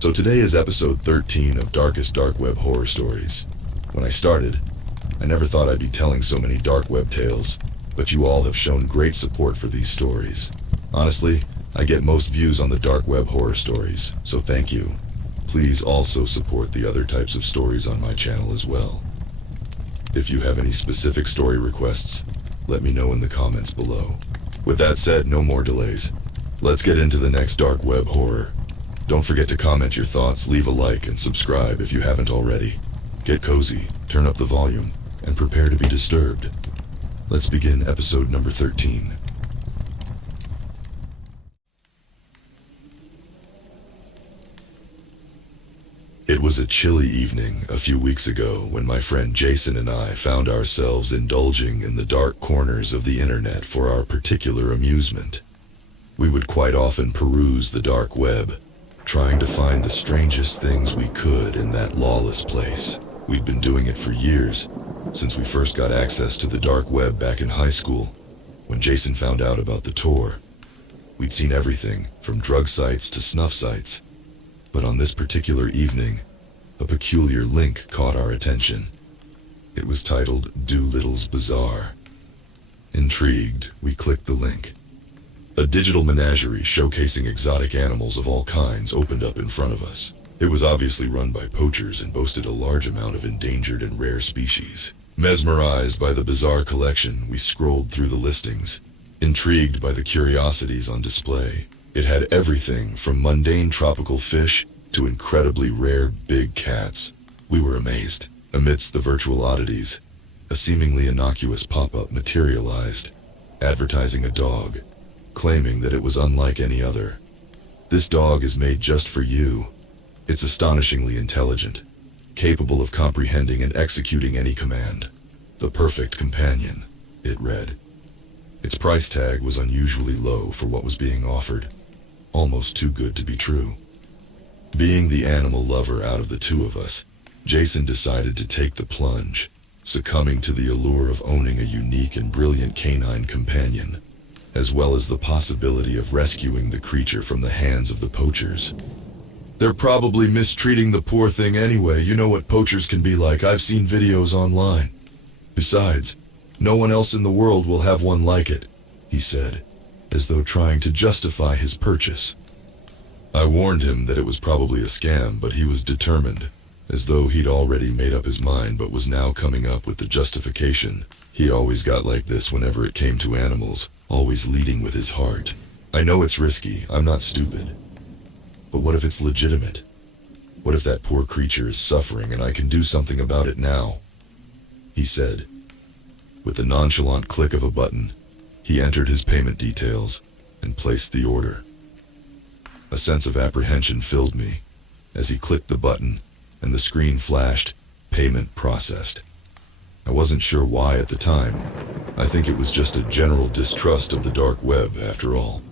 So today is episode 13 of Darkest Dark Web Horror Stories. When I started, I never thought I'd be telling so many dark web tales, but you all have shown great support for these stories. Honestly, I get most views on the dark web horror stories, so thank you. Please also support the other types of stories on my channel as well. If you have any specific story requests, let me know in the comments below. With that said, no more delays. Let's get into the next dark web horror. Don't forget to comment your thoughts, leave a like, and subscribe if you haven't already. Get cozy, turn up the volume, and prepare to be disturbed. Let's begin episode number 13. It was a chilly evening a few weeks ago when my friend Jason and I found ourselves indulging in the dark corners of the internet for our particular amusement. We would quite often peruse the dark web, trying to find the strangest things we could in that lawless place. We'd been doing it for years, since we first got access to the dark web back in high school, when Jason found out about the Tor. We'd seen everything, from drug sites to snuff sites. But on this particular evening, a peculiar link caught our attention. It was titled Doolittle's Bazaar. Intrigued, we clicked the link. A digital menagerie showcasing exotic animals of all kinds opened up in front of us. It was obviously run by poachers and boasted a large amount of endangered and rare species. Mesmerized by the bizarre collection, we scrolled through the listings, intrigued by the curiosities on display. It had everything from mundane tropical fish to incredibly rare big cats. We were amazed. Amidst the virtual oddities, a seemingly innocuous pop-up materialized, advertising a dog, claiming that it was unlike any other. This dog is made just for you. It's astonishingly intelligent, capable of comprehending and executing any command. The perfect companion, it read. Its price tag was unusually low for what was being offered. Almost too good to be true. Being the animal lover out of the two of us, Jason decided to take the plunge, succumbing to the allure of owning a unique and brilliant canine companion, as well as the possibility of rescuing the creature from the hands of the poachers. They're probably mistreating the poor thing anyway. You know what poachers can be like. I've seen videos online. Besides, no one else in the world will have one like it, he said, as though trying to justify his purchase. I warned him that it was probably a scam, but he was determined, as though he'd already made up his mind but was now coming up with the justification. He always got like this whenever it came to animals, always leading with his heart. I know it's risky, I'm not stupid. But what if it's legitimate? What if that poor creature is suffering and I can do something about it now? He said. With the nonchalant click of a button, he entered his payment details and placed the order. A sense of apprehension filled me as he clicked the button and the screen flashed, "Payment processed." I wasn't sure why at the time. I think it was just a general distrust of the dark web after all.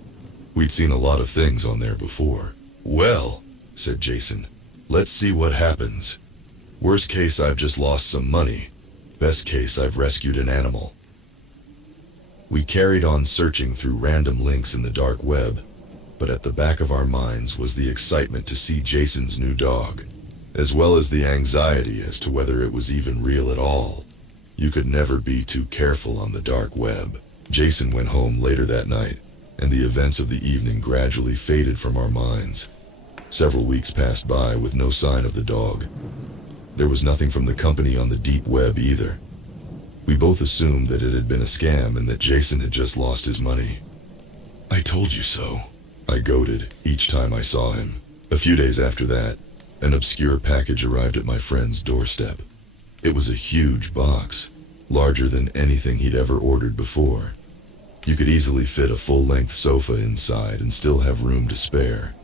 We'd seen a lot of things on there before. "Well," said Jason, "let's see what happens. Worst case, I've just lost some money. Best case, I've rescued an animal." We carried on searching through random links in the dark web, but at the back of our minds was the excitement to see Jason's new dog, as well as the anxiety as to whether it was even real at all. You could never be too careful on the dark web. Jason went home later that night, and the events of the evening gradually faded from our minds. Several weeks passed by with no sign of the dog. There was nothing from the company on the deep web either. We both assumed that it had been a scam and that Jason had just lost his money. "I told you so," I goaded each time I saw him. A few days after that, an obscure package arrived at my friend's doorstep. It was a huge box, larger than anything he'd ever ordered before. You could easily fit a full-length sofa inside and still have room to spare.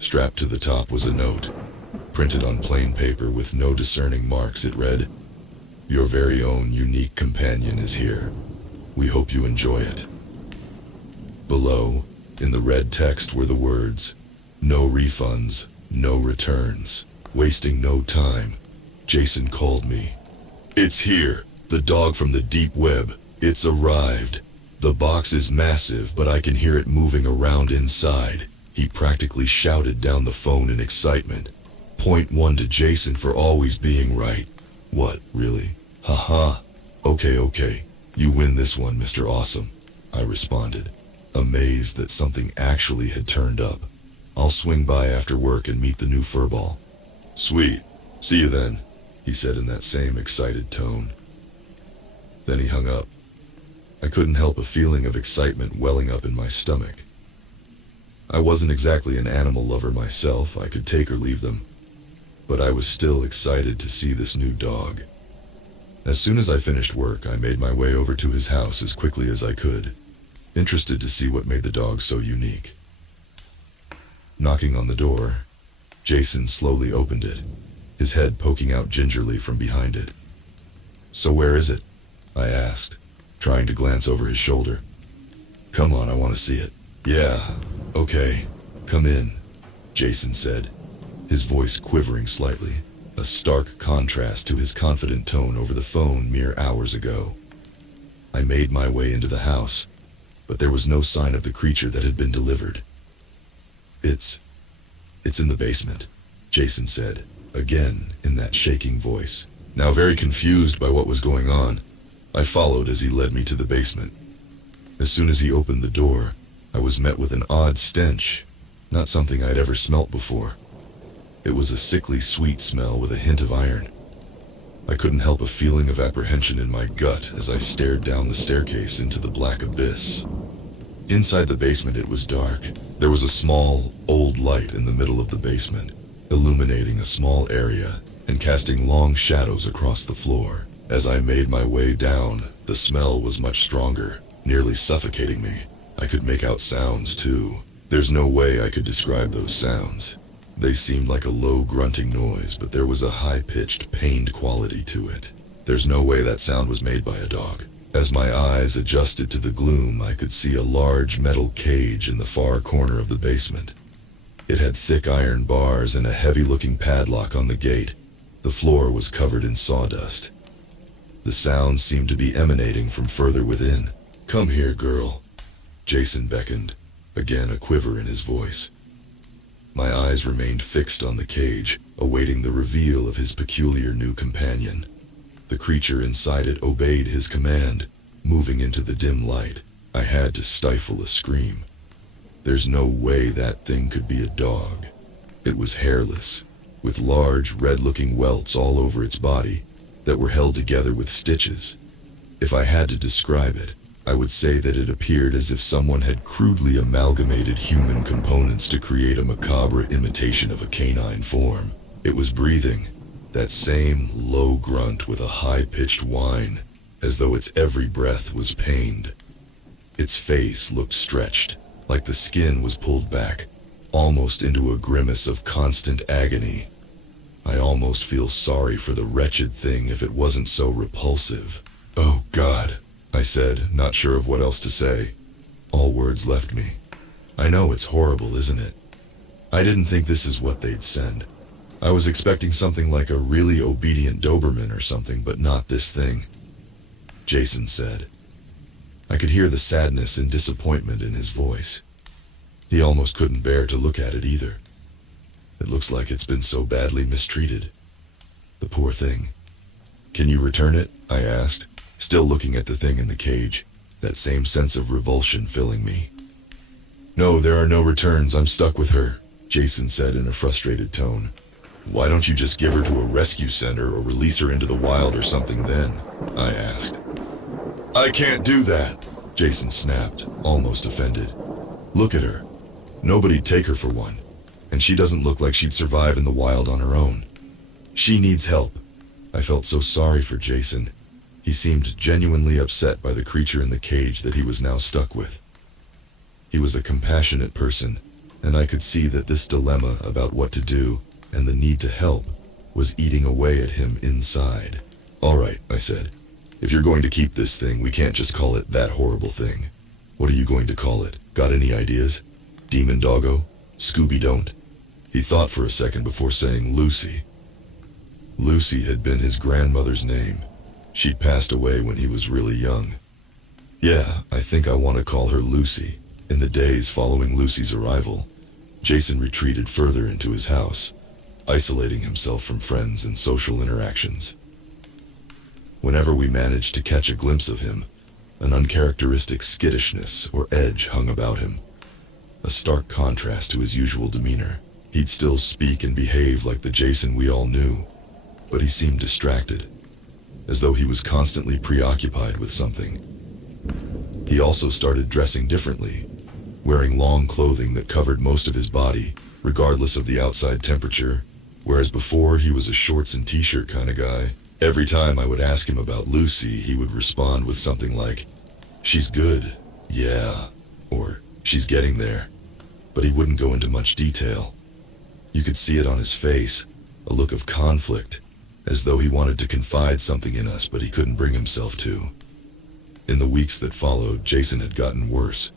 Strapped to the top was a note, printed on plain paper with no discerning marks. It read, "Your very own unique companion is here. We hope you enjoy it." Below, in the red text, were the words, "No refunds, no returns." Wasting no time, Jason called me. "It's here, the dog from the deep web. It's arrived. The box is massive, but I can hear it moving around inside," He practically shouted down the phone in excitement. Point one to Jason for always being right. What, really? Haha. Okay. You win this one, Mr. Awesome, I responded, amazed that something actually had turned up. I'll swing by after work and meet the new furball. Sweet. See you then, he said in that same excited tone. Then he hung up. I couldn't help a feeling of excitement welling up in my stomach. I wasn't exactly an animal lover myself, I could take or leave them, but I was still excited to see this new dog. As soon as I finished work, I made my way over to his house as quickly as I could, interested to see what made the dog so unique. Knocking on the door, Jason slowly opened it, his head poking out gingerly from behind it. So where is it? I asked, trying to glance over his shoulder. Come on, I want to see it. Yeah, okay, come in, Jason said, his voice quivering slightly, a stark contrast to his confident tone over the phone mere hours ago. I made my way into the house, but there was no sign of the creature that had been delivered. It's in the basement, Jason said, again in that shaking voice. Now very confused by what was going on, I followed as he led me to the basement. As soon as he opened the door, I was met with an odd stench, not something I'd ever smelt before. It was a sickly sweet smell with a hint of iron. I couldn't help a feeling of apprehension in my gut as I stared down the staircase into the black abyss. Inside the basement it was dark. There was a small, old light in the middle of the basement, illuminating a small area and casting long shadows across the floor. As I made my way down, the smell was much stronger, nearly suffocating me. I could make out sounds too. There's no way I could describe those sounds. They seemed like a low grunting noise, but there was a high-pitched, pained quality to it. There's no way that sound was made by a dog. As my eyes adjusted to the gloom, I could see a large metal cage in the far corner of the basement. It had thick iron bars and a heavy-looking padlock on the gate. The floor was covered in sawdust. The sound seemed to be emanating from further within. Come here, girl, Jason beckoned, again a quiver in his voice. My eyes remained fixed on the cage, awaiting the reveal of his peculiar new companion. The creature inside it obeyed his command, moving into the dim light. I had to stifle a scream. There's no way that thing could be a dog. It was hairless, with large, red-looking welts all over its body that were held together with stitches. If I had to describe it, I would say that it appeared as if someone had crudely amalgamated human components to create a macabre imitation of a canine form. It was breathing, that same low grunt with a high-pitched whine, as though its every breath was pained. Its face looked stretched, like the skin was pulled back, almost into a grimace of constant agony. I almost feel sorry for the wretched thing if it wasn't so repulsive. Oh God, I said, not sure of what else to say. All words left me. I know it's horrible, isn't it? I didn't think this is what they'd send. I was expecting something like a really obedient Doberman or something, but not this thing, Jason said. I could hear the sadness and disappointment in his voice. He almost couldn't bear to look at it either. It looks like it's been so badly mistreated. The poor thing. Can you return it? I asked, still looking at the thing in the cage, that same sense of revulsion filling me. No, there are no returns. I'm stuck with her, Jason said in a frustrated tone. Why don't you just give her to a rescue center or release her into the wild or something then? I asked. I can't do that, Jason snapped, almost offended. Look at her. Nobody'd take her for one, and she doesn't look like she'd survive in the wild on her own. She needs help. I felt so sorry for Jason. He seemed genuinely upset by the creature in the cage that he was now stuck with. He was a compassionate person, and I could see that this dilemma about what to do and the need to help was eating away at him inside. All right, I said. If you're going to keep this thing, we can't just call it that horrible thing. What are you going to call it? Got any ideas? Demon Doggo? Scooby Don't? He thought for a second before saying Lucy. Lucy had been his grandmother's name. She'd passed away when he was really young. Yeah, I think I want to call her Lucy, in the days following Lucy's arrival. Jason retreated further into his house, isolating himself from friends and social interactions. Whenever we managed to catch a glimpse of him, an uncharacteristic skittishness or edge hung about him, a stark contrast to his usual demeanor. He'd still speak and behave like the Jason we all knew, but he seemed distracted, as though he was constantly preoccupied with something. He also started dressing differently, wearing long clothing that covered most of his body, regardless of the outside temperature, whereas before he was a shorts and t-shirt kind of guy. Every time I would ask him about Lucy, he would respond with something like, "She's good, yeah," or "She's getting there," but he wouldn't go into much detail. You could see it on his face, a look of conflict, as though he wanted to confide something in us but he couldn't bring himself to. In the weeks that followed, Jason had gotten worse.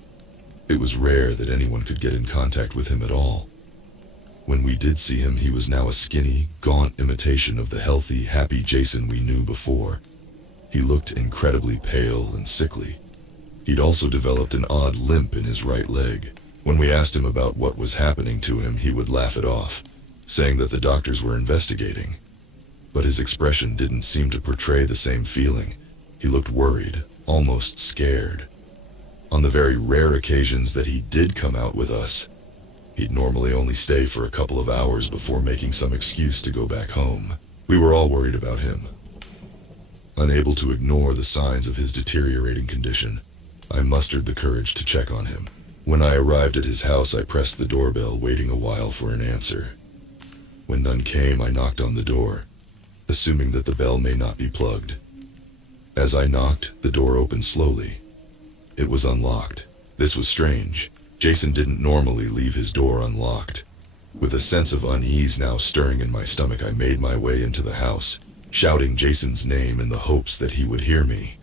It was rare that anyone could get in contact with him at all. When we did see him, he was now a skinny, gaunt imitation of the healthy, happy Jason we knew before. He looked incredibly pale and sickly. He'd also developed an odd limp in his right leg. When we asked him about what was happening to him, he would laugh it off, saying that the doctors were investigating. But his expression didn't seem to portray the same feeling. He looked worried, almost scared. On the very rare occasions that he did come out with us, he'd normally only stay for a couple of hours before making some excuse to go back home. We were all worried about him. Unable to ignore the signs of his deteriorating condition, I mustered the courage to check on him. When I arrived at his house, I pressed the doorbell, waiting a while for an answer. When none came, I knocked on the door, assuming that the bell may not be plugged. As I knocked, the door opened slowly. It was unlocked. This was strange. Jason didn't normally leave his door unlocked. With a sense of unease now stirring in my stomach, I made my way into the house, shouting Jason's name in the hopes that he would hear me.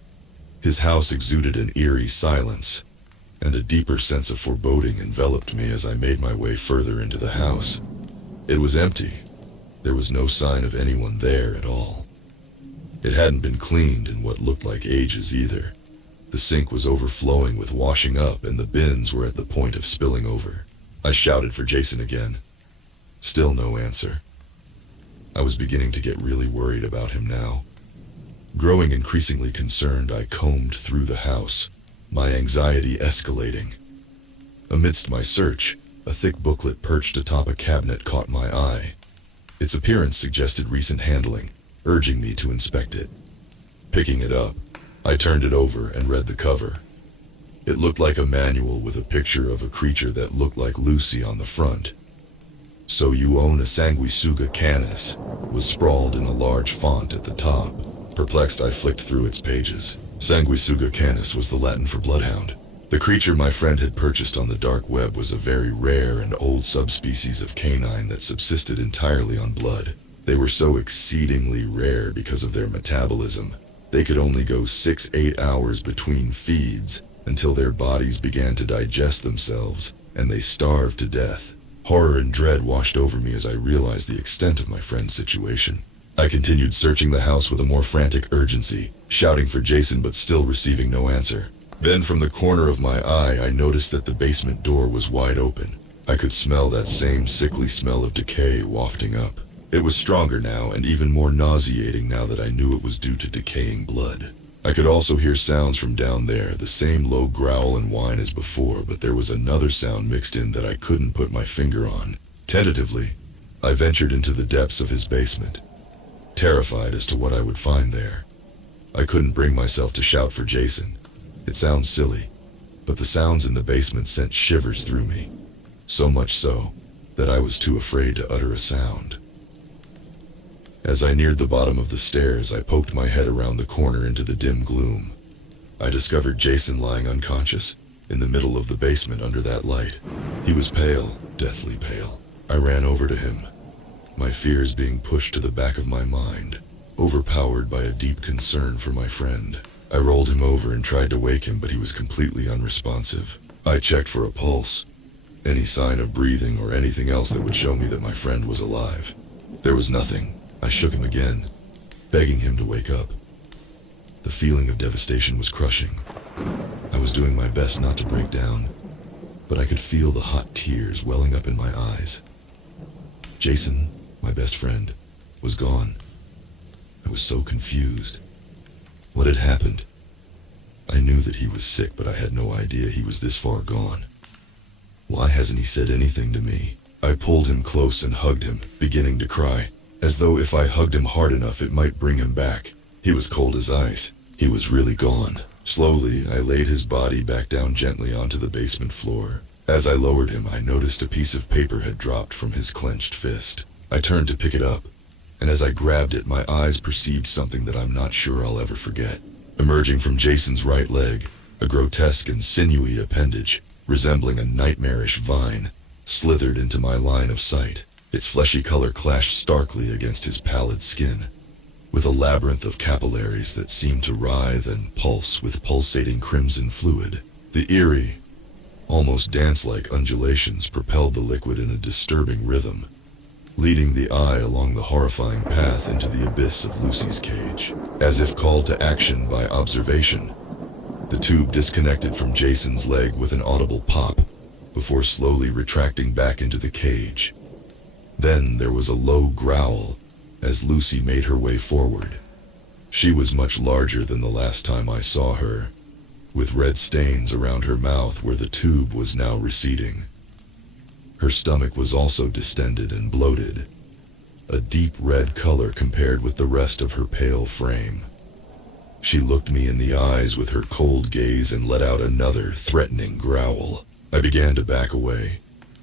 His house exuded an eerie silence, and a deeper sense of foreboding enveloped me as I made my way further into the house. It was empty. There was no sign of anyone there at all. It hadn't been cleaned in what looked like ages either. The sink was overflowing with washing up, and the bins were at the point of spilling over. I shouted for Jason again. Still no answer. I was beginning to get really worried about him now. Growing increasingly concerned, I combed through the house, my anxiety escalating. Amidst my search, a thick booklet perched atop a cabinet caught my eye. Its appearance suggested recent handling, urging me to inspect it. Picking it up, I turned it over and read the cover. It looked like a manual with a picture of a creature that looked like Lucy on the front. "So you own a Sanguisuga canis," was sprawled in a large font at the top. Perplexed, I flicked through its pages. Sanguisuga canis was the Latin for bloodhound. The creature my friend had purchased on the dark web was a very rare and old subspecies of canine that subsisted entirely on blood. They were so exceedingly rare because of their metabolism. They could only go 6-8 hours between feeds until their bodies began to digest themselves, and they starved to death. Horror and dread washed over me as I realized the extent of my friend's situation. I continued searching the house with a more frantic urgency, shouting for Jason but still receiving no answer. Then from the corner of my eye, I noticed that the basement door was wide open. I could smell that same sickly smell of decay wafting up. It was stronger now and even more nauseating now that I knew it was due to decaying blood. I could also hear sounds from down there, the same low growl and whine as before, but there was another sound mixed in that I couldn't put my finger on. Tentatively, I ventured into the depths of his basement, terrified as to what I would find there. I couldn't bring myself to shout for Jason. It sounds silly, but the sounds in the basement sent shivers through me, so much so that I was too afraid to utter a sound. As I neared the bottom of the stairs, I poked my head around the corner into the dim gloom. I discovered Jason lying unconscious in the middle of the basement under that light. He was pale, deathly pale. I ran over to him, my fears being pushed to the back of my mind, overpowered by a deep concern for my friend. I rolled him over and tried to wake him, but he was completely unresponsive. I checked for a pulse, any sign of breathing or anything else that would show me that my friend was alive. There was nothing. I shook him again, begging him to wake up. The feeling of devastation was crushing. I was doing my best not to break down, but I could feel the hot tears welling up in my eyes. Jason, my best friend, was gone. I was so confused. What had happened? I knew that he was sick, but I had no idea he was this far gone. Why hasn't he said anything to me? I pulled him close and hugged him, beginning to cry, as though if I hugged him hard enough it might bring him back. He was cold as ice. He was really gone. Slowly, I laid his body back down gently onto the basement floor. As I lowered him, I noticed a piece of paper had dropped from his clenched fist. I turned to pick it up, and as I grabbed it, my eyes perceived something that I'm not sure I'll ever forget. Emerging from Jason's right leg, a grotesque and sinewy appendage, resembling a nightmarish vine, slithered into my line of sight. Its fleshy color clashed starkly against his pallid skin, with a labyrinth of capillaries that seemed to writhe and pulse with pulsating crimson fluid. The eerie, almost dance-like undulations propelled the liquid in a disturbing rhythm, leading the eye along the horrifying path into the abyss of Lucy's cage. As if called to action by observation, the tube disconnected from Jason's leg with an audible pop, before slowly retracting back into the cage. Then there was a low growl as Lucy made her way forward. She was much larger than the last time I saw her, with red stains around her mouth where the tube was now receding. Her stomach was also distended and bloated, a deep red color compared with the rest of her pale frame. She looked me in the eyes with her cold gaze and let out another threatening growl. I began to back away,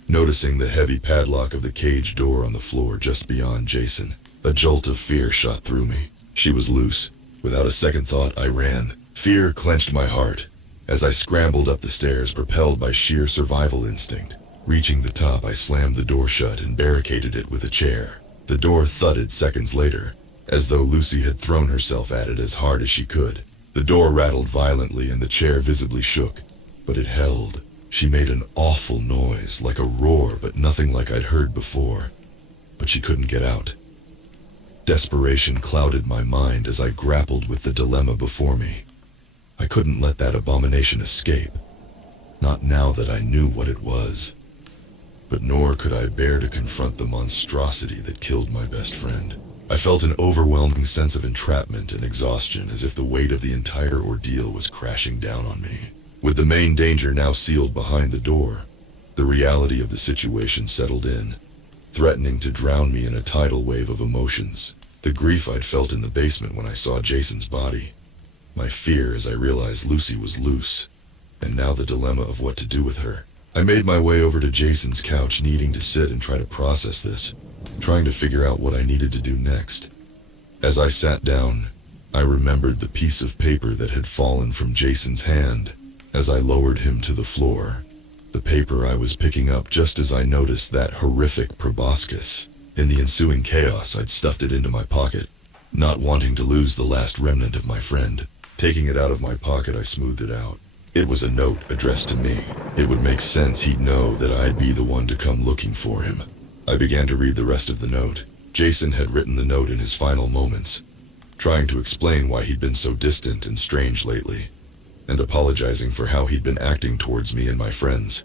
noticing the heavy padlock of the cage door on the floor just beyond Jason. A jolt of fear shot through me. She was loose. Without a second thought, I ran. Fear clenched my heart as I scrambled up the stairs, propelled by sheer survival instinct. Reaching the top, I slammed the door shut and barricaded it with a chair. The door thudded seconds later, as though Lucy had thrown herself at it as hard as she could. The door rattled violently and the chair visibly shook, but it held. She made an awful noise, like a roar, but nothing like I'd heard before. But she couldn't get out. Desperation clouded my mind as I grappled with the dilemma before me. I couldn't let that abomination escape, not now that I knew what it was. But nor could I bear to confront the monstrosity that killed my best friend. I felt an overwhelming sense of entrapment and exhaustion, as if the weight of the entire ordeal was crashing down on me. With the main danger now sealed behind the door, the reality of the situation settled in, threatening to drown me in a tidal wave of emotions. The grief I'd felt in the basement when I saw Jason's body, my fear as I realized Lucy was loose, and now the dilemma of what to do with her. I made my way over to Jason's couch, needing to sit and try to process this, trying to figure out what I needed to do next. As I sat down, I remembered the piece of paper that had fallen from Jason's hand as I lowered him to the floor. The paper I was picking up just as I noticed that horrific proboscis. In the ensuing chaos, I'd stuffed it into my pocket, not wanting to lose the last remnant of my friend. Taking it out of my pocket, I smoothed it out. It was a note addressed to me. It would make sense he'd know that I'd be the one to come looking for him. I began to read the rest of the note. Jason had written the note in his final moments, trying to explain why he'd been so distant and strange lately, and apologizing for how he'd been acting towards me and my friends.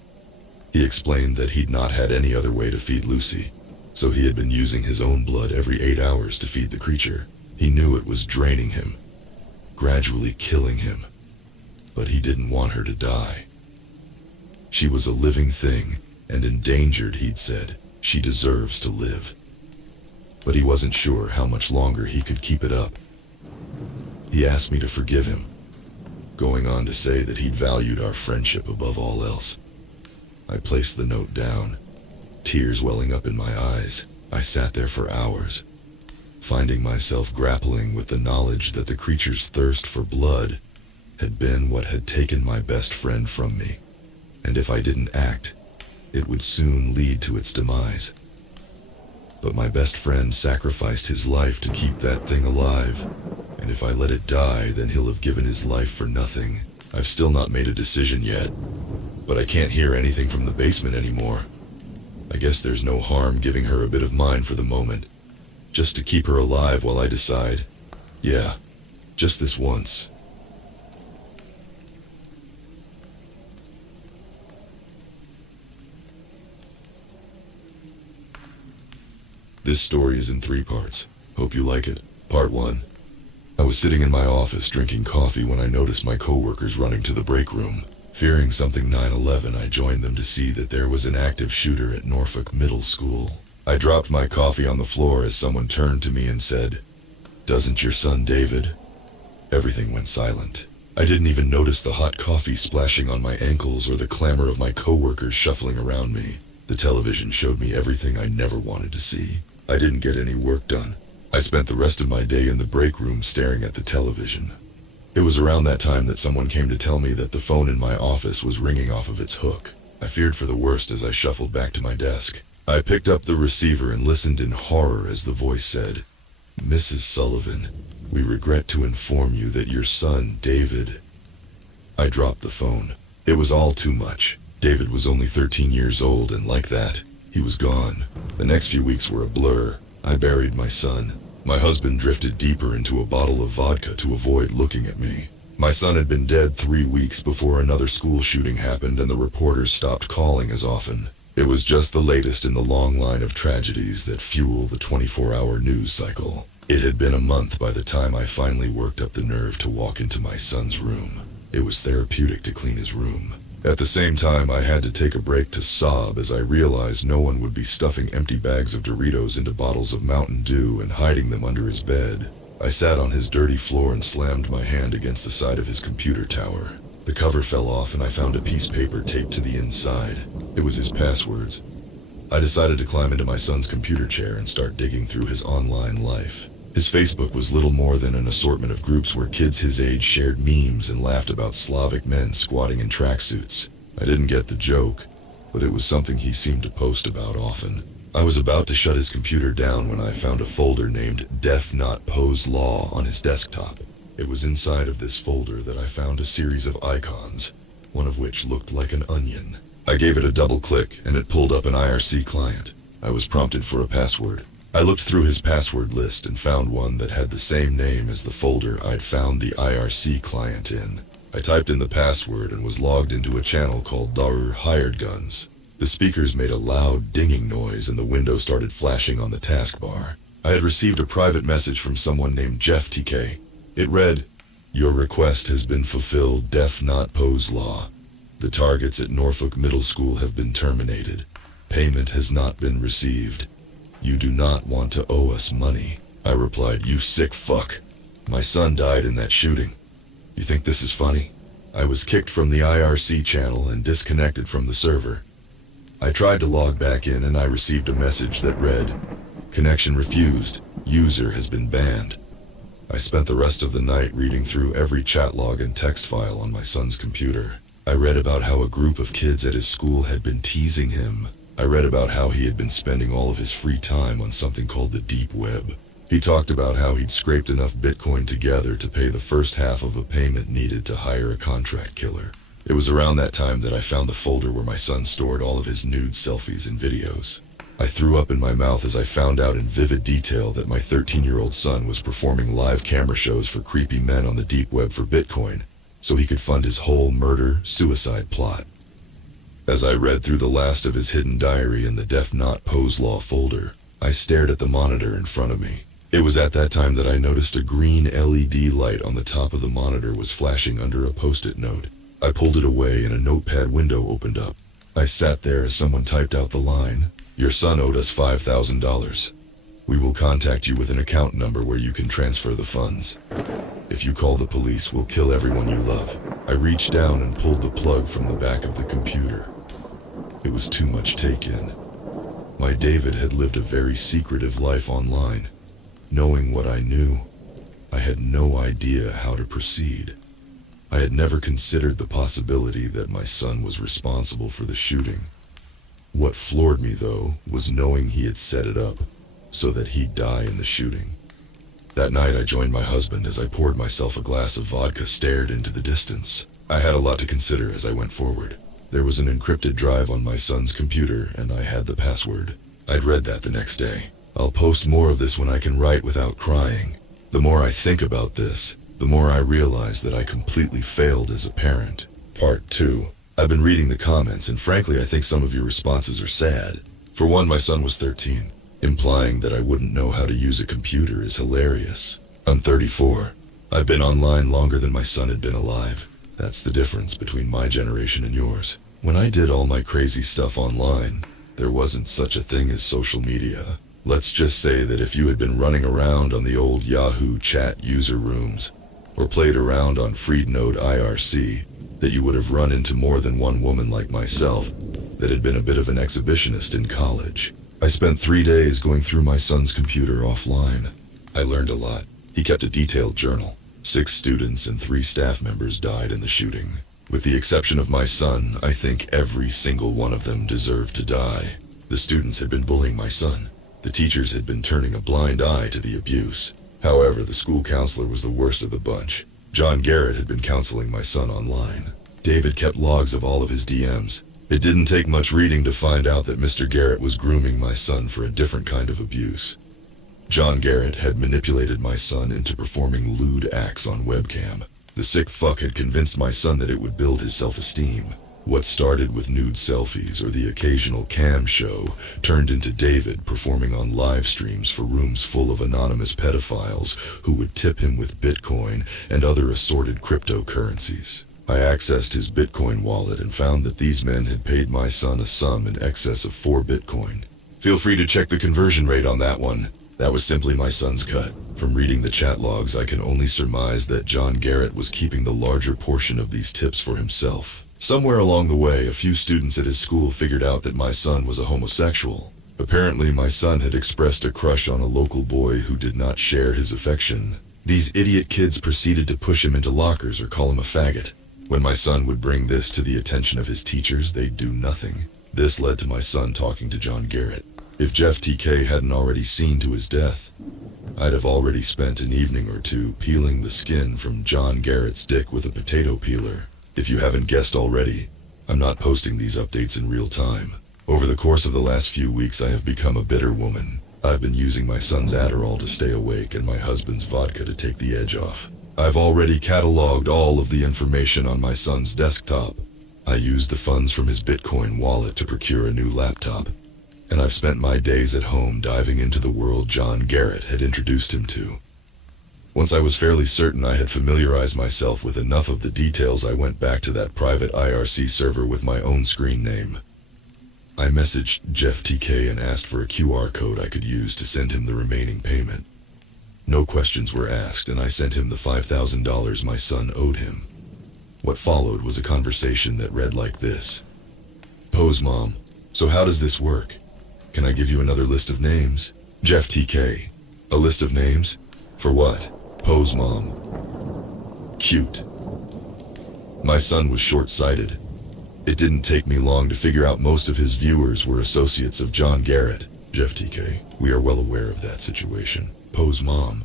He explained that he'd not had any other way to feed Lucy, so he had been using his own blood every 8 hours to feed the creature. He knew it was draining him, gradually killing him, but he didn't want her to die. She was a living thing, and endangered, he'd said. She deserves to live. But he wasn't sure how much longer he could keep it up. He asked me to forgive him, going on to say that he'd valued our friendship above all else. I placed the note down, tears welling up in my eyes. I sat there for hours, finding myself grappling with the knowledge that the creature's thirst for blood had been what had taken my best friend from me, and if I didn't act, it would soon lead to its demise. But my best friend sacrificed his life to keep that thing alive, and if I let it die, then he'll have given his life for nothing. I've still not made a decision yet, but I can't hear anything from the basement anymore. I guess there's no harm giving her a bit of mine for the moment, just to keep her alive while I decide. Yeah, just this once. This story is in 3 parts. Hope you like it. Part 1. I was sitting in my office drinking coffee when I noticed my coworkers running to the break room. Fearing something 9/11, I joined them to see that there was an active shooter at Norfolk Middle School. I dropped my coffee on the floor as someone turned to me and said, "Doesn't your son David?" Everything went silent. I didn't even notice the hot coffee splashing on my ankles or the clamor of my coworkers shuffling around me. The television showed me everything I never wanted to see. I didn't get any work done. I spent the rest of my day in the break room staring at the television. It was around that time that someone came to tell me that the phone in my office was ringing off of its hook. I feared for the worst as I shuffled back to my desk. I picked up the receiver and listened in horror as the voice said, "Mrs. Sullivan, we regret to inform you that your son, David..." I dropped the phone. It was all too much. David was only 13 years old, and like that, he was gone. The next few weeks were a blur. I buried my son. My husband drifted deeper into a bottle of vodka to avoid looking at me. My son had been dead 3 weeks before another school shooting happened and the reporters stopped calling as often. It was just the latest in the long line of tragedies that fuel the 24-hour news cycle. It had been a month by the time I finally worked up the nerve to walk into my son's room. It was therapeutic to clean his room. At the same time, I had to take a break to sob as I realized no one would be stuffing empty bags of Doritos into bottles of Mountain Dew and hiding them under his bed. I sat on his dirty floor and slammed my hand against the side of his computer tower. The cover fell off and I found a piece of paper taped to the inside. It was his passwords. I decided to climb into my son's computer chair and start digging through his online life. His Facebook was little more than an assortment of groups where kids his age shared memes and laughed about Slavic men squatting in tracksuits. I didn't get the joke, but it was something he seemed to post about often. I was about to shut his computer down when I found a folder named Death Not Pose Law on his desktop. It was inside of this folder that I found a series of icons, one of which looked like an onion. I gave it a double click and it pulled up an IRC client. I was prompted for a password. I looked through his password list and found one that had the same name as the folder I'd found the IRC client in. I typed in the password and was logged into a channel called Daru Hired Guns. The speakers made a loud dinging noise and the window started flashing on the taskbar. I had received a private message from someone named Jeff TK. It read, "Your request has been fulfilled, Death Not Pose Law. The targets at Norfolk Middle School have been terminated. Payment has not been received. You do not want to owe us money." I replied, "You sick fuck. My son died in that shooting. You think this is funny?" I was kicked from the IRC channel and disconnected from the server. I tried to log back in and I received a message that read, "Connection refused. User has been banned." I spent the rest of the night reading through every chat log and text file on my son's computer. I read about how a group of kids at his school had been teasing him. I read about how he had been spending all of his free time on something called the deep web. He talked about how he'd scraped enough Bitcoin together to pay the first half of a payment needed to hire a contract killer. It was around that time that I found the folder where my son stored all of his nude selfies and videos. I threw up in my mouth as I found out in vivid detail that my 13-year-old son was performing live camera shows for creepy men on the deep web for Bitcoin, so he could fund his whole murder-suicide plot. As I read through the last of his hidden diary in the Death Not Pose Law folder, I stared at the monitor in front of me. It was at that time that I noticed a green LED light on the top of the monitor was flashing under a post-it note. I pulled it away and a notepad window opened up. I sat there as someone typed out the line, "Your son owed us $5,000. We will contact you with an account number where you can transfer the funds. If you call the police, we'll kill everyone you love." I reached down and pulled the plug from the back of the computer. It was too much to take in. My David had lived a very secretive life online. Knowing what I knew, I had no idea how to proceed. I had never considered the possibility that my son was responsible for the shooting. What floored me, though, was knowing he had set it up so that he'd die in the shooting. That night I joined my husband as I poured myself a glass of vodka, stared into the distance. I had a lot to consider as I went forward. There was an encrypted drive on my son's computer and I had the password. I'd read that the next day. I'll post more of this when I can write without crying. The more I think about this, the more I realize that I completely failed as a parent. Part 2. I've been reading the comments and frankly I think some of your responses are sad. For one, my son was 13. Implying that I wouldn't know how to use a computer is hilarious. I'm 34. I've been online longer than my son had been alive. That's the difference between my generation and yours. When I did all my crazy stuff online, there wasn't such a thing as social media. Let's just say that if you had been running around on the old Yahoo chat user rooms, or played around on Freednode IRC, that you would have run into more than one woman like myself that had been a bit of an exhibitionist in college. I spent 3 days going through my son's computer offline. I learned a lot. He kept a detailed journal. 6 students and 3 staff members died in the shooting. With the exception of my son, I think every single one of them deserved to die. The students had been bullying my son. The teachers had been turning a blind eye to the abuse. However, the school counselor was the worst of the bunch. John Garrett had been counseling my son online. David kept logs of all of his DMs. It didn't take much reading to find out that Mr. Garrett was grooming my son for a different kind of abuse. John Garrett had manipulated my son into performing lewd acts on webcam. The sick fuck had convinced my son that it would build his self-esteem. What started with nude selfies or the occasional cam show turned into David performing on live streams for rooms full of anonymous pedophiles who would tip him with Bitcoin and other assorted cryptocurrencies. I accessed his Bitcoin wallet and found that these men had paid my son a sum in excess of 4 Bitcoin. Feel free to check the conversion rate on that one. That was simply my son's cut. From reading the chat logs, I can only surmise that John Garrett was keeping the larger portion of these tips for himself. Somewhere along the way, a few students at his school figured out that my son was a homosexual. Apparently, my son had expressed a crush on a local boy who did not share his affection. These idiot kids proceeded to push him into lockers or call him a faggot. When my son would bring this to the attention of his teachers, they'd do nothing. This led to my son talking to John Garrett. If Jeff TK hadn't already seen to his death, I'd have already spent an evening or two peeling the skin from John Garrett's dick with a potato peeler. If you haven't guessed already, I'm not posting these updates in real time. Over the course of the last few weeks, I have become a bitter woman. I've been using my son's Adderall to stay awake and my husband's vodka to take the edge off. I've already cataloged all of the information on my son's desktop. I used the funds from his Bitcoin wallet to procure a new laptop. And I've spent my days at home diving into the world John Garrett had introduced him to. Once I was fairly certain I had familiarized myself with enough of the details, I went back to that private IRC server with my own screen name. I messaged Jeff TK and asked for a QR code I could use to send him the remaining payment. No questions were asked, and I sent him the $5,000 my son owed him. What followed was a conversation that read like this. Pose Mom, so how does this work? Can I give you another list of names? Jeff TK. A list of names? For what? Pose Mom. Cute. My son was short-sighted. It didn't take me long to figure out most of his viewers were associates of John Garrett. Jeff TK, we are well aware of that situation. Pose Mom.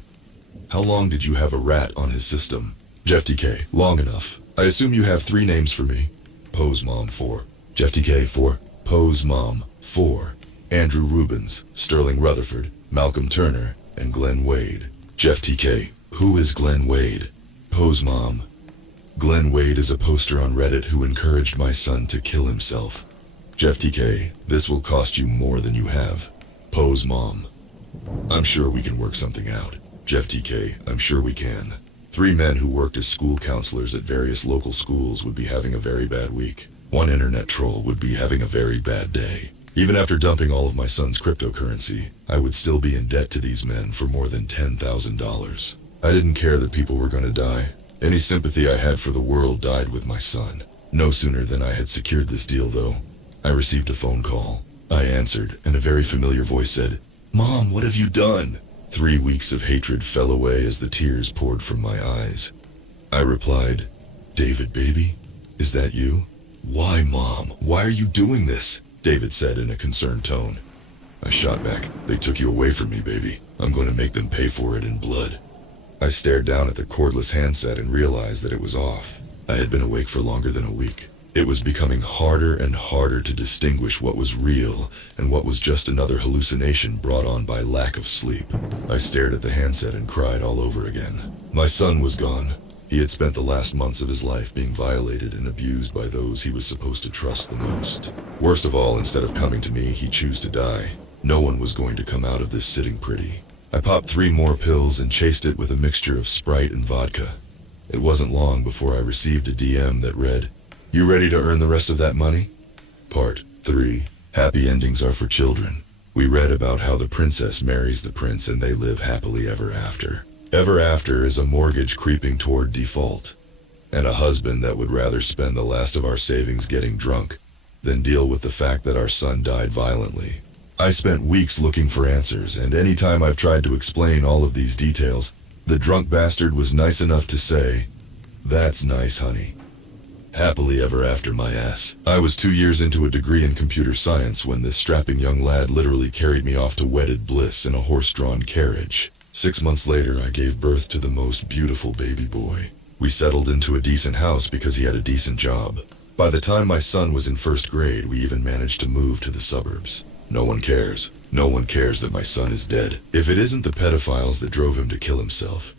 How long did you have a rat on his system? Jeff TK, long enough. I assume you have 3 names for me. Pose Mom 4. Jeff TK 4. Pose Mom 4. Andrew Rubens, Sterling Rutherford, Malcolm Turner, and Glenn Wade. Jeff TK, who is Glenn Wade? Pose Mom. Glenn Wade is a poster on Reddit who encouraged my son to kill himself. Jeff TK, this will cost you more than you have. Pose Mom. I'm sure we can work something out. Jeff TK, I'm sure we can. 3 men who worked as school counselors at various local schools would be having a very bad week. 1 internet troll would be having a very bad day. Even after dumping all of my son's cryptocurrency, I would still be in debt to these men for more than $10,000. I didn't care that people were going to die. Any sympathy I had for the world died with my son. No sooner than I had secured this deal, though, I received a phone call. I answered, and a very familiar voice said, Mom, what have you done? 3 weeks of hatred fell away as the tears poured from my eyes. I replied, David, baby, is that you? Why, Mom? Why are you doing this? David said in a concerned tone. I shot back. They took you away from me, baby. I'm going to make them pay for it in blood. I stared down at the cordless handset and realized that it was off. I had been awake for longer than a week. It was becoming harder and harder to distinguish what was real and what was just another hallucination brought on by lack of sleep. I stared at the handset and cried all over again. My son was gone. He had spent the last months of his life being violated and abused by those he was supposed to trust the most. Worst of all, instead of coming to me, he chose to die. No one was going to come out of this sitting pretty. I popped 3 more pills and chased it with a mixture of Sprite and vodka. It wasn't long before I received a DM that read, "You ready to earn the rest of that money?" Part 3. Happy endings are for children. We read about how the princess marries the prince and they live happily ever after. Ever after is a mortgage creeping toward default, and a husband that would rather spend the last of our savings getting drunk than deal with the fact that our son died violently. I spent weeks looking for answers, and any time I've tried to explain all of these details, the drunk bastard was nice enough to say, "That's nice, honey. Happily ever after my ass." I was 2 years into a degree in computer science when this strapping young lad literally carried me off to wedded bliss in a horse-drawn carriage. 6 months later, I gave birth to the most beautiful baby boy. We settled into a decent house because he had a decent job. By the time my son was in 1st grade, we even managed to move to the suburbs. No one cares. No one cares that my son is dead. If it isn't the pedophiles that drove him to kill himself,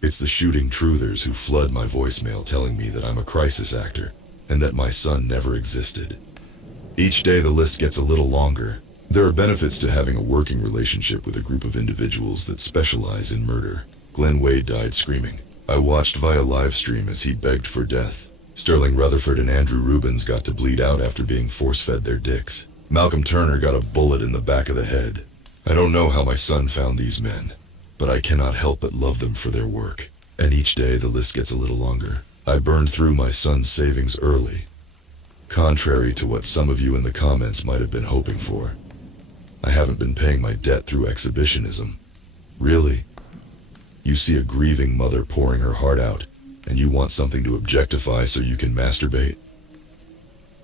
it's the shooting truthers who flood my voicemail telling me that I'm a crisis actor and that my son never existed. Each day the list gets a little longer. There are benefits to having a working relationship with a group of individuals that specialize in murder. Glenn Wade died screaming. I watched via live stream as he begged for death. Sterling Rutherford and Andrew Rubens got to bleed out after being force-fed their dicks. Malcolm Turner got a bullet in the back of the head. I don't know how my son found these men, but I cannot help but love them for their work. And each day the list gets a little longer. I burned through my son's savings early, contrary to what some of you in the comments might have been hoping for. I haven't been paying my debt through exhibitionism. Really? You see a grieving mother pouring her heart out, and you want something to objectify so you can masturbate?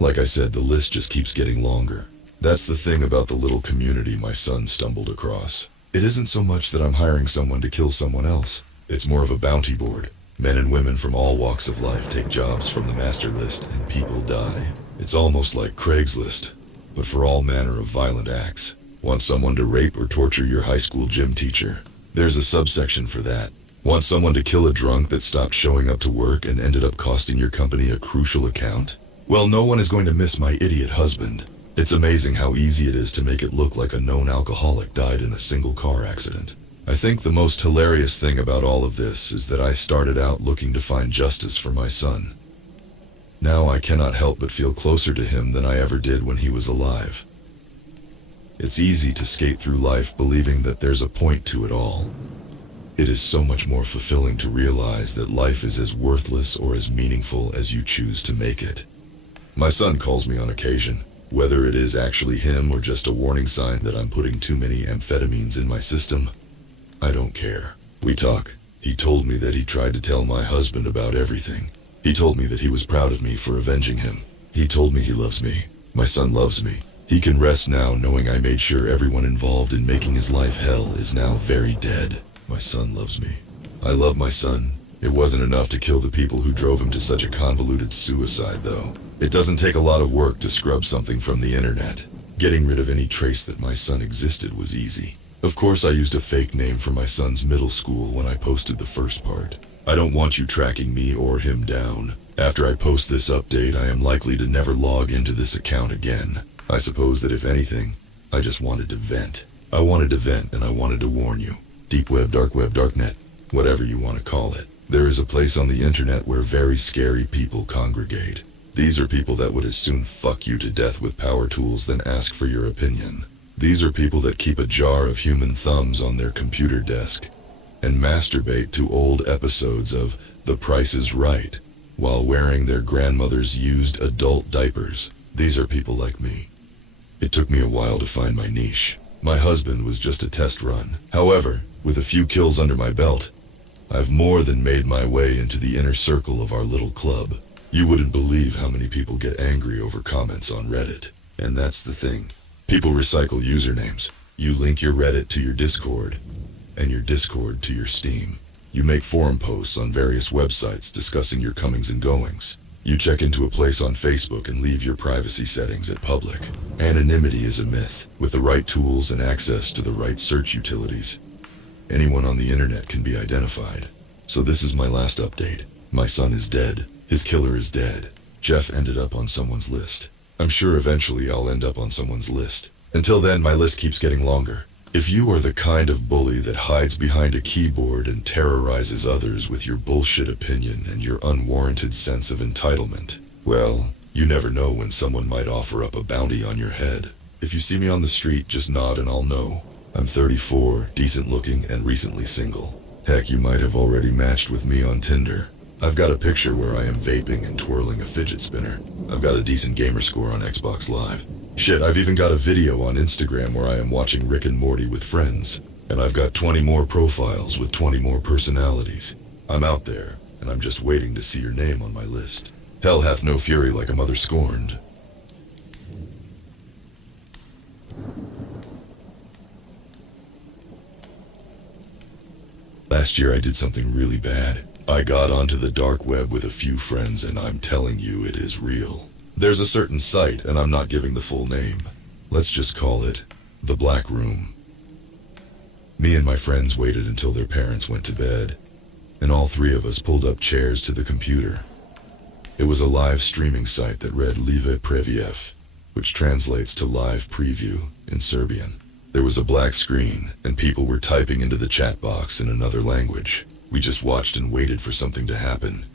Like I said, the list just keeps getting longer. That's the thing about the little community my son stumbled across. It isn't so much that I'm hiring someone to kill someone else. It's more of a bounty board. Men and women from all walks of life take jobs from the master list, and people die. It's almost like Craigslist, but for all manner of violent acts. Want someone to rape or torture your high school gym teacher? There's a subsection for that. Want someone to kill a drunk that stopped showing up to work and ended up costing your company a crucial account? Well, no one is going to miss my idiot husband. It's amazing how easy it is to make it look like a known alcoholic died in a single car accident. I think the most hilarious thing about all of this is that I started out looking to find justice for my son. Now I cannot help but feel closer to him than I ever did when he was alive. It's easy to skate through life believing that there's a point to it all. It is so much more fulfilling to realize that life is as worthless or as meaningful as you choose to make it. My son calls me on occasion. Whether it is actually him or just a warning sign that I'm putting too many amphetamines in my system, I don't care. We talk. He told me that he tried to tell my husband about everything. He told me that he was proud of me for avenging him. He told me he loves me. My son loves me. He can rest now knowing I made sure everyone involved in making his life hell is now very dead. My son loves me. I love my son. It wasn't enough to kill the people who drove him to such a convoluted suicide, though. It doesn't take a lot of work to scrub something from the internet. Getting rid of any trace that my son existed was easy. Of course, I used a fake name for my son's middle school when I posted the first part. I don't want you tracking me or him down. After I post this update, I am likely to never log into this account again. I suppose that if anything, I just wanted to vent. I wanted to vent and I wanted to warn you. Deep web, darknet, whatever you want to call it. There is a place on the internet where very scary people congregate. These are people that would as soon fuck you to death with power tools than ask for your opinion. These are people that keep a jar of human thumbs on their computer desk and masturbate to old episodes of The Price is Right while wearing their grandmother's used adult diapers. These are people like me. It took me a while to find my niche. My husband was just a test run. However, with a few kills under my belt, I've more than made my way into the inner circle of our little club. You wouldn't believe how many people get angry over comments on Reddit. And that's the thing. People recycle usernames. You link your Reddit to your Discord, and your Discord to your Steam. You make forum posts on various websites discussing your comings and goings. You check into a place on Facebook and leave your privacy settings at public. Anonymity is a myth. With the right tools and access to the right search utilities, anyone on the internet can be identified. So this is my last update. My son is dead. His killer is dead. Jeff ended up on someone's list. I'm sure eventually I'll end up on someone's list. Until then, my list keeps getting longer. If you are the kind of bully that hides behind a keyboard and terrorizes others with your bullshit opinion and your unwarranted sense of entitlement, well, you never know when someone might offer up a bounty on your head. If you see me on the street, just nod and I'll know. I'm 34, decent looking, and recently single. Heck, you might have already matched with me on Tinder. I've got a picture where I am vaping and twirling a fidget spinner. I've got a decent gamer score on Xbox Live. Shit, I've even got a video on Instagram where I am watching Rick and Morty with friends. And I've got 20 more profiles with 20 more personalities. I'm out there, and I'm just waiting to see your name on my list. Hell hath no fury like a mother scorned. Last year I did something really bad. I got onto the dark web with a few friends, and I'm telling you, it is real. There's a certain site, and I'm not giving the full name. Let's just call it the Black Room. Me and my friends waited until their parents went to bed, and all three of us pulled up chairs to the computer. It was a live streaming site that read Live Preview, which translates to live preview in Serbian. There was a black screen, and people were typing into the chat box in another language. We just watched and waited for something to happen.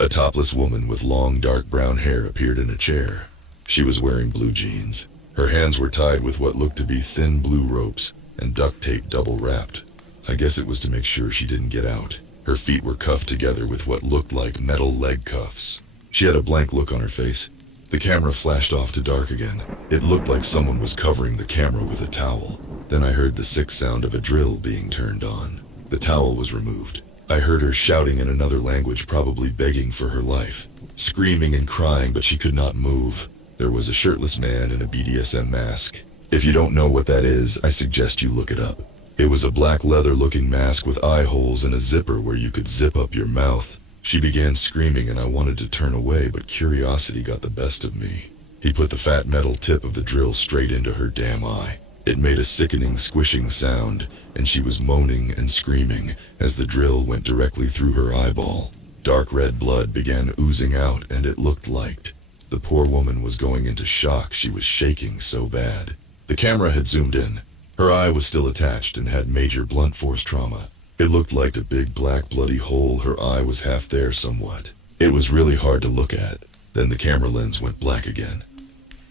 A topless woman with long dark brown hair appeared in a chair. She was wearing blue jeans. Her hands were tied with what looked to be thin blue ropes and duct tape double wrapped. I guess it was to make sure she didn't get out. Her feet were cuffed together with what looked like metal leg cuffs. She had a blank look on her face. The camera flashed off to dark again. It looked like someone was covering the camera with a towel. Then I heard the sick sound of a drill being turned on. The towel was removed. I heard her shouting in another language, probably begging for her life. Screaming and crying, but she could not move. There was a shirtless man in a BDSM mask. If you don't know what that is, I suggest you look it up. It was a black leather-looking mask with eye holes and a zipper where you could zip up your mouth. She began screaming and I wanted to turn away, but curiosity got the best of me. He put the fat metal tip of the drill straight into her damn eye. It made a sickening, squishing sound, and she was moaning and screaming as the drill went directly through her eyeball. Dark red blood began oozing out, and it looked like the poor woman was going into shock. She was shaking so bad. The camera had zoomed in. Her eye was still attached and had major blunt force trauma. It looked like a big black bloody hole. Her eye was half there somewhat. It was really hard to look at. Then the camera lens went black again.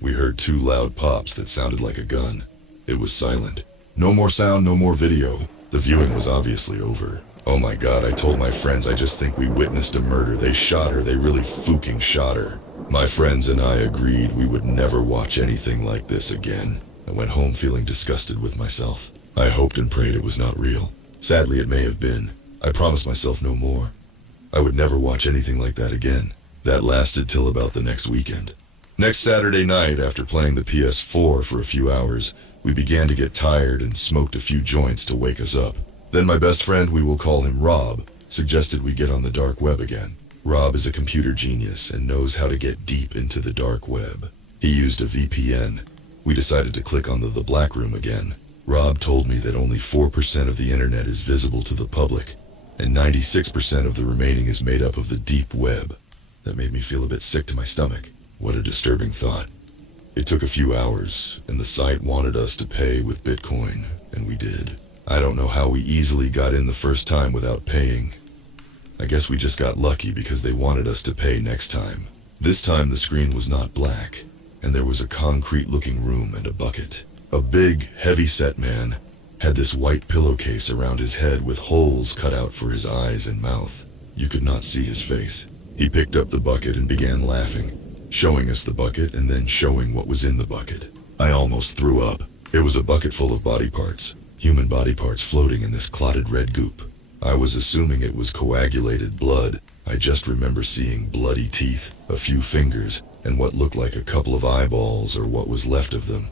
We heard two loud pops that sounded like a gun. It was silent. No more sound, no more video. The viewing was obviously over. Oh my god, I told my friends, I just think we witnessed a murder. They shot her. They really fucking shot her. My friends and I agreed we would never watch anything like this again. I went home feeling disgusted with myself. I hoped and prayed it was not real. Sadly, it may have been. I promised myself no more. I would never watch anything like that again. That lasted till about the next weekend. Next Saturday night, after playing the PS4 for a few hours, we began to get tired and smoked a few joints to wake us up. Then my best friend, we will call him Rob, suggested we get on the dark web again. Rob is a computer genius and knows how to get deep into the dark web. He used a VPN. We decided to click on the Black Room again. Rob told me that only 4% of the internet is visible to the public, and 96% of the remaining is made up of the deep web. That made me feel a bit sick to my stomach. What a disturbing thought. It took a few hours, and the site wanted us to pay with Bitcoin, and we did. I don't know how we easily got in the first time without paying. I guess we just got lucky because they wanted us to pay next time. This time the screen was not black, and there was a concrete-looking room and a bucket. A big, heavy-set man had this white pillowcase around his head with holes cut out for his eyes and mouth. You could not see his face. He picked up the bucket and began laughing, showing us the bucket and then showing what was in the bucket. I almost threw up. It was a bucket full of body parts, human body parts floating in this clotted red goop. I was assuming it was coagulated blood. I just remember seeing bloody teeth, a few fingers, and what looked like a couple of eyeballs or what was left of them.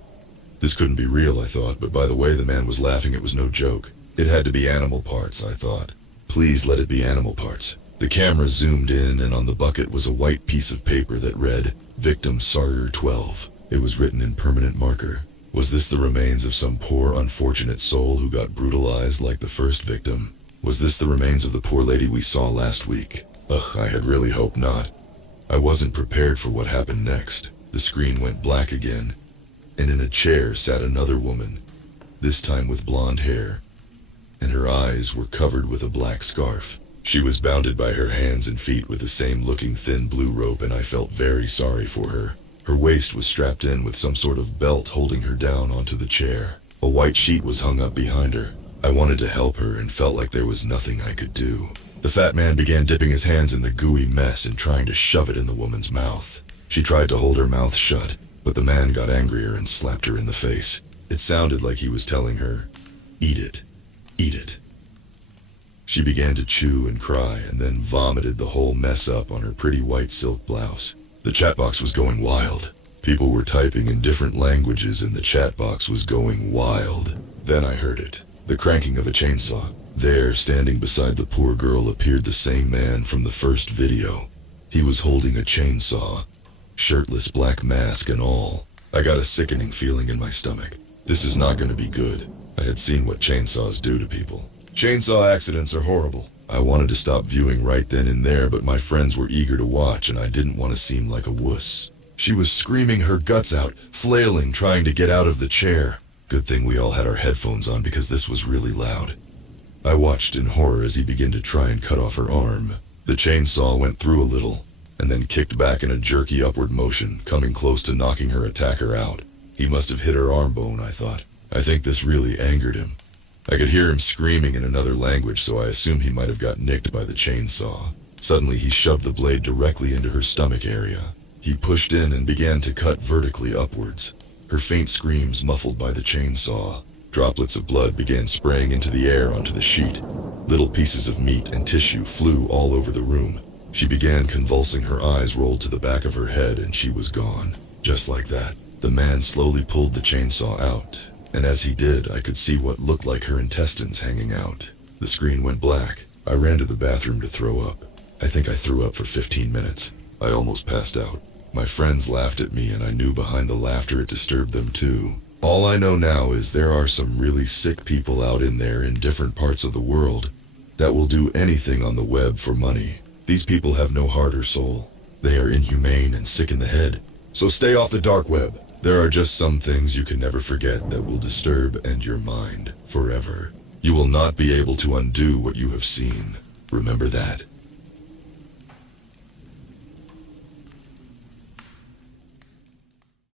This couldn't be real, I thought, but by the way the man was laughing, it was no joke. It had to be animal parts, I thought. Please let it be animal parts. The camera zoomed in, and on the bucket was a white piece of paper that read, Victim Sawyer 12. It was written in permanent marker. Was this the remains of some poor, unfortunate soul who got brutalized like the first victim? Was this the remains of the poor lady we saw last week? Ugh, I had really hoped not. I wasn't prepared for what happened next. The screen went black again, and in a chair sat another woman, this time with blonde hair, and her eyes were covered with a black scarf. She was bounded by her hands and feet with the same looking thin blue rope, and I felt very sorry for her. Her waist was strapped in with some sort of belt holding her down onto the chair. A white sheet was hung up behind her. I wanted to help her and felt like there was nothing I could do. The fat man began dipping his hands in the gooey mess and trying to shove it in the woman's mouth. She tried to hold her mouth shut, but the man got angrier and slapped her in the face. It sounded like he was telling her, "Eat it, eat it." She began to chew and cry and then vomited the whole mess up on her pretty white silk blouse. The chat box was going wild. People were typing in different languages and the chat box was going wild. Then I heard it, the cranking of a chainsaw. There, standing beside the poor girl, appeared the same man from the first video. He was holding a chainsaw, shirtless, black mask and all. I got a sickening feeling in my stomach. This is not going to be good. I had seen what chainsaws do to people. Chainsaw accidents are horrible. I wanted to stop viewing right then and there, but my friends were eager to watch and I didn't want to seem like a wuss. She was screaming her guts out, flailing, trying to get out of the chair. Good thing we all had our headphones on because this was really loud. I watched in horror as he began to try and cut off her arm. The chainsaw went through a little, and then kicked back in a jerky upward motion, coming close to knocking her attacker out. He must have hit her arm bone, I thought. I think this really angered him. I could hear him screaming in another language, so I assumed he might have got nicked by the chainsaw. Suddenly he shoved the blade directly into her stomach area. He pushed in and began to cut vertically upwards. Her faint screams muffled by the chainsaw. Droplets of blood began spraying into the air onto the sheet. Little pieces of meat and tissue flew all over the room. She began convulsing, her eyes rolled to the back of her head, and she was gone. Just like that, the man slowly pulled the chainsaw out, and as he did, I could see what looked like her intestines hanging out. The screen went black. I ran to the bathroom to throw up. I think I threw up for 15 minutes. I almost passed out. My friends laughed at me, and I knew behind the laughter it disturbed them too. All I know now is there are some really sick people out in there in different parts of the world that will do anything on the web for money. These people have no heart or soul. They are inhumane and sick in the head. So stay off the dark web. There are just some things you can never forget that will disturb and your mind forever. You will not be able to undo what you have seen. Remember that.